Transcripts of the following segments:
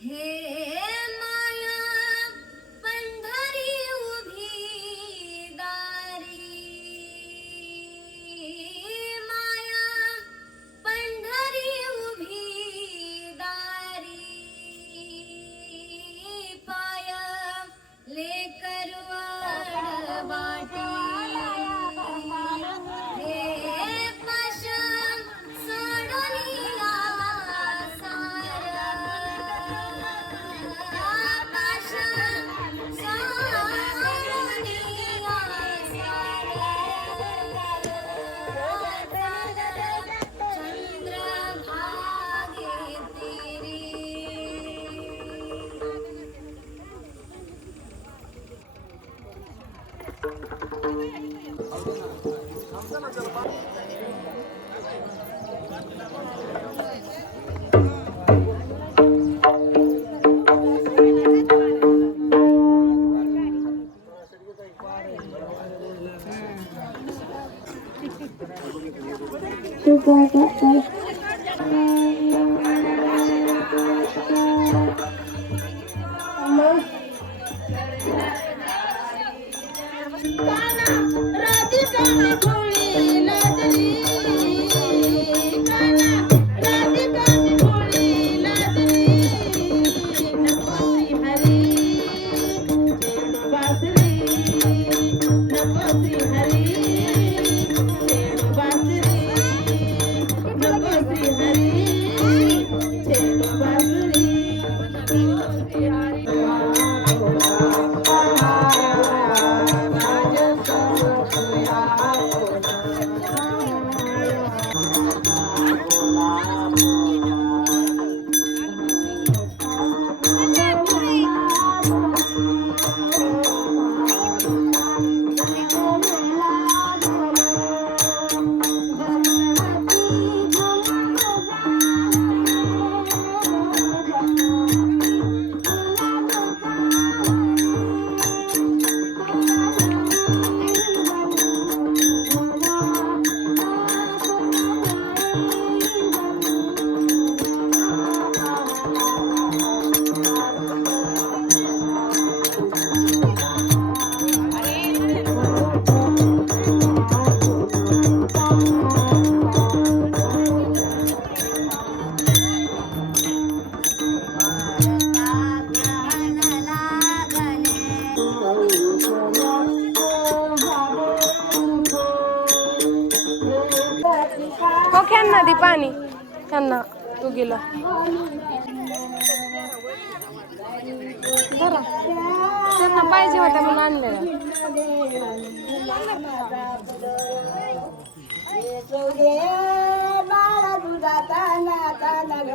हे माया पंढरी उभी दारी, माया पंढरी उभी दारी, पाय लेकरू वाटी, हे पाशा सोडूनिया सारा, पाशा सोडूनिया सारा, चंद्रभागे तेरी. हो ख्यांना दे पाणी त्यांना तू गेला जरा त्यांना पाहिजे होता म्हणून आणलेला. बाळा तुझा ताना ताना ग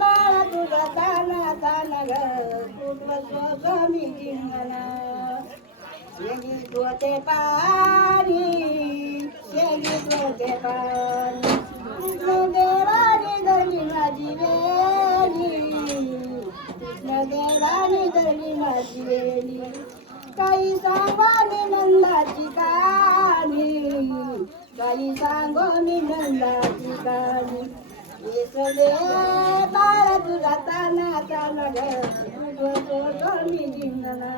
बाळा तुझा ताना ताना ग मी जिंगना शेंगीत होते पाणी शेंगीत होते पाणी देवाने धरली माझी वेली देवाने धरली माझी वेली काही सांगो मी नंदाची काणी काही सांगो मी नंदाची काणी येसले बाळा तुझा ताना ताना ग मी जिंगना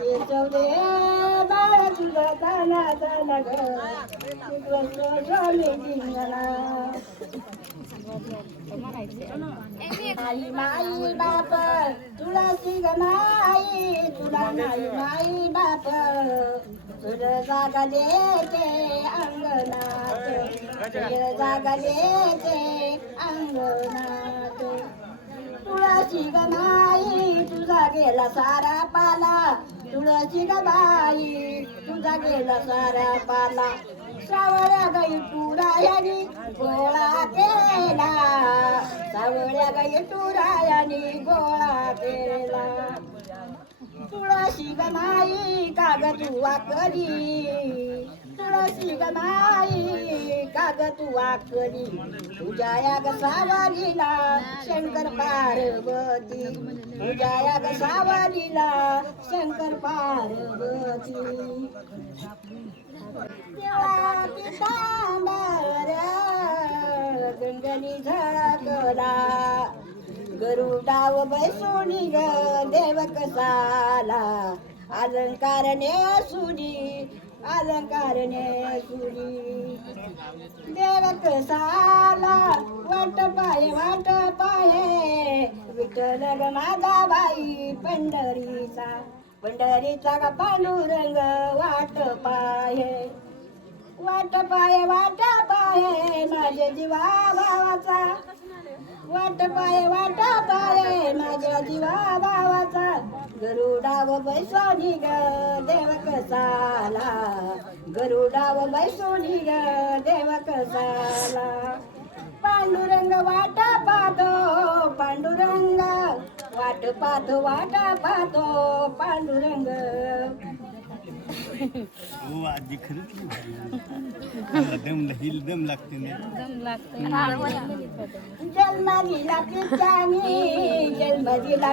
येसले बाळा तुझा ताना ताना ग मी जिंगना आई माई बाप तुला शिग नाही तुला नाही माई बाप तुझं जागा देते अंगणात तुझं जागा देते अंगणात तुळशी ग माई तुझा गेला सारा पाला तुळशी ग बाई तुझा गेला सारा पाला सावळ्या गाई तुरायानी गोळा केला सावळ्या गाई तुरायानी गोळा केला तुळशी ग माई काग तू वाकली तुळशी ग माई काग तू वाकली तुझ्या या ग सावलीला शंकर पार्वती तुझ्या या ग सावलीला शंकर पार्वती देवा पितांबर गरुडाव बैसोनी ग देव कसाला अलंकारने सुरी अलंकारने सुरी देव कसाला वाट पाये विठ्ठल ग माझा बाई पंढरीचा ग पांडुरंग वाट पाये माझ्या जीवा भावाचा वाट पाये माझ्या जीवा भावाचा गरुडाव बैसोनी ग देव कसाला गरुडाव बैसोनी ग देव कसाला पांडुरंग वाट पाहतो पांडुरंग हो आजी खरंच दम लागते जन्म दिला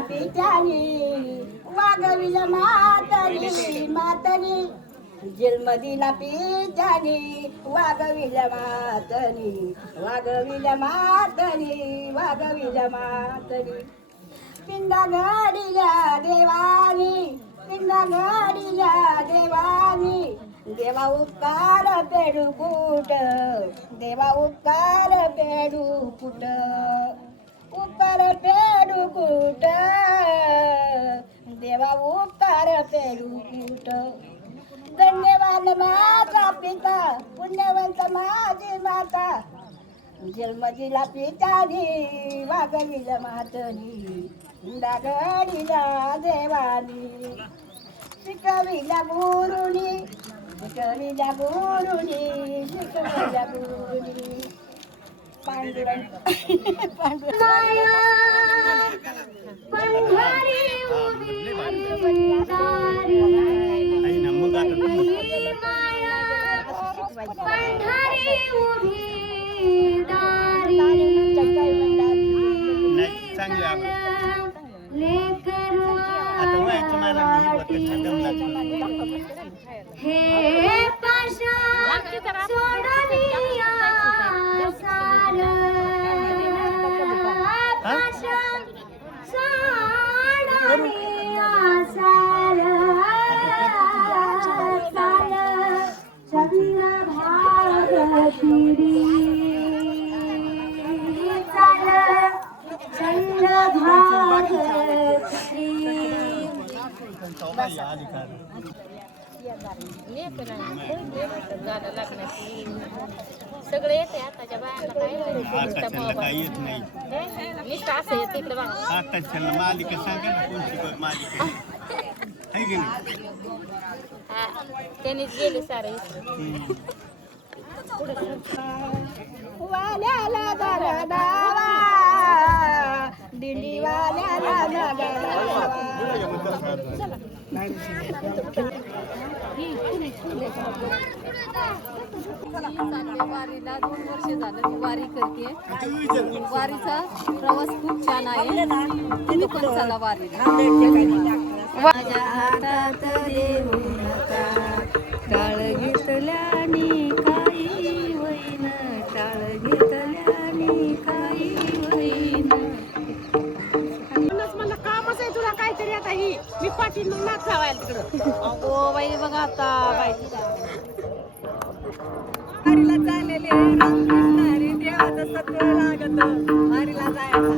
पित्यानी वागविल मातनी जन्म दिला पित्यानी वागविल मातनी पिंडा घडिल्या देवानी देवा उपकार पेडू कुट देवा उपकार पेडू कुट धन्यवाद माझा पिता पुण्यवंत माझी माता जन्म दिला पितानी वागविल मातनी डागडीला देवानी शिकविला गुरुनी पांडुरंग माया पंढरी उभी दारी माया पंढरी उभी दारी लेकरू हे पाशा सोडनिया सार पाशा सोडनिया सार सार चंद्रभागा शिरी सार चंद्रभागा शिरी सगळे येते आताच्या बायांना काय येत नाही नुसतं असं येते इकडे बघा आताच्या मालिका सांगा ना कोणती मालिका आहे की नाही त्यांनीच गेले सारे वाल्याला दारा दावा दिंडीवाल्याला वारीला 2 वर्ष झालं मी वारी करते वारीचा प्रवास खूप छान आहे तुम्ही पण चला वारीला माझ्या हातात देऊ नका टाळ घेतल्याने काही होईन टाळ घेतल्याने काही होईन मला कामच आहे तुला काहीतरी आता ही मी पाठी मग नाच लावायला तिकडं अगो बाई बघा आता बाई वारीला चाललेले रामकृष्णारी देवाचं सत्व लागत वारीला जायचं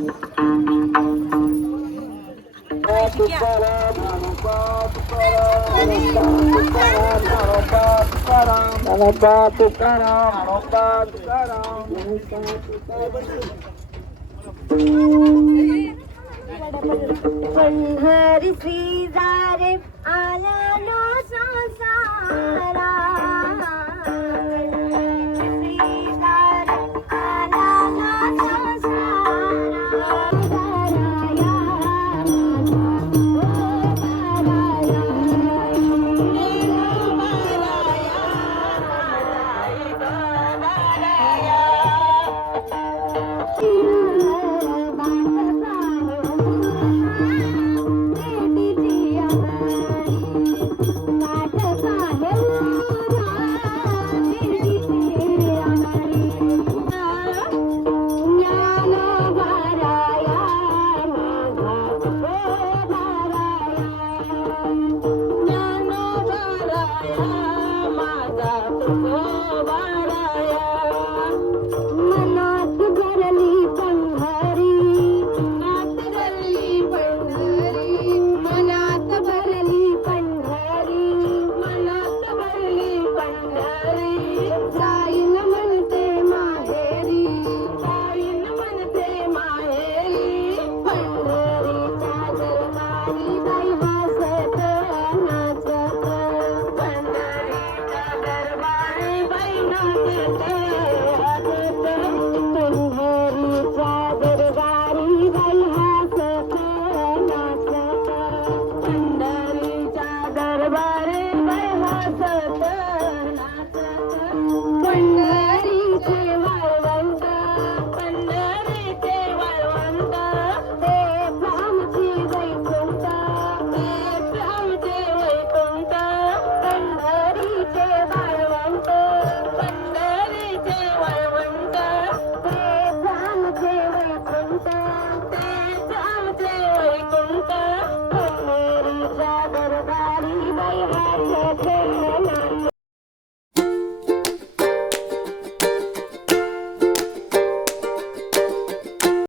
पंढरी श्रीजारे आला नो संसारा श्रीजारे आला नो संसारा वाजत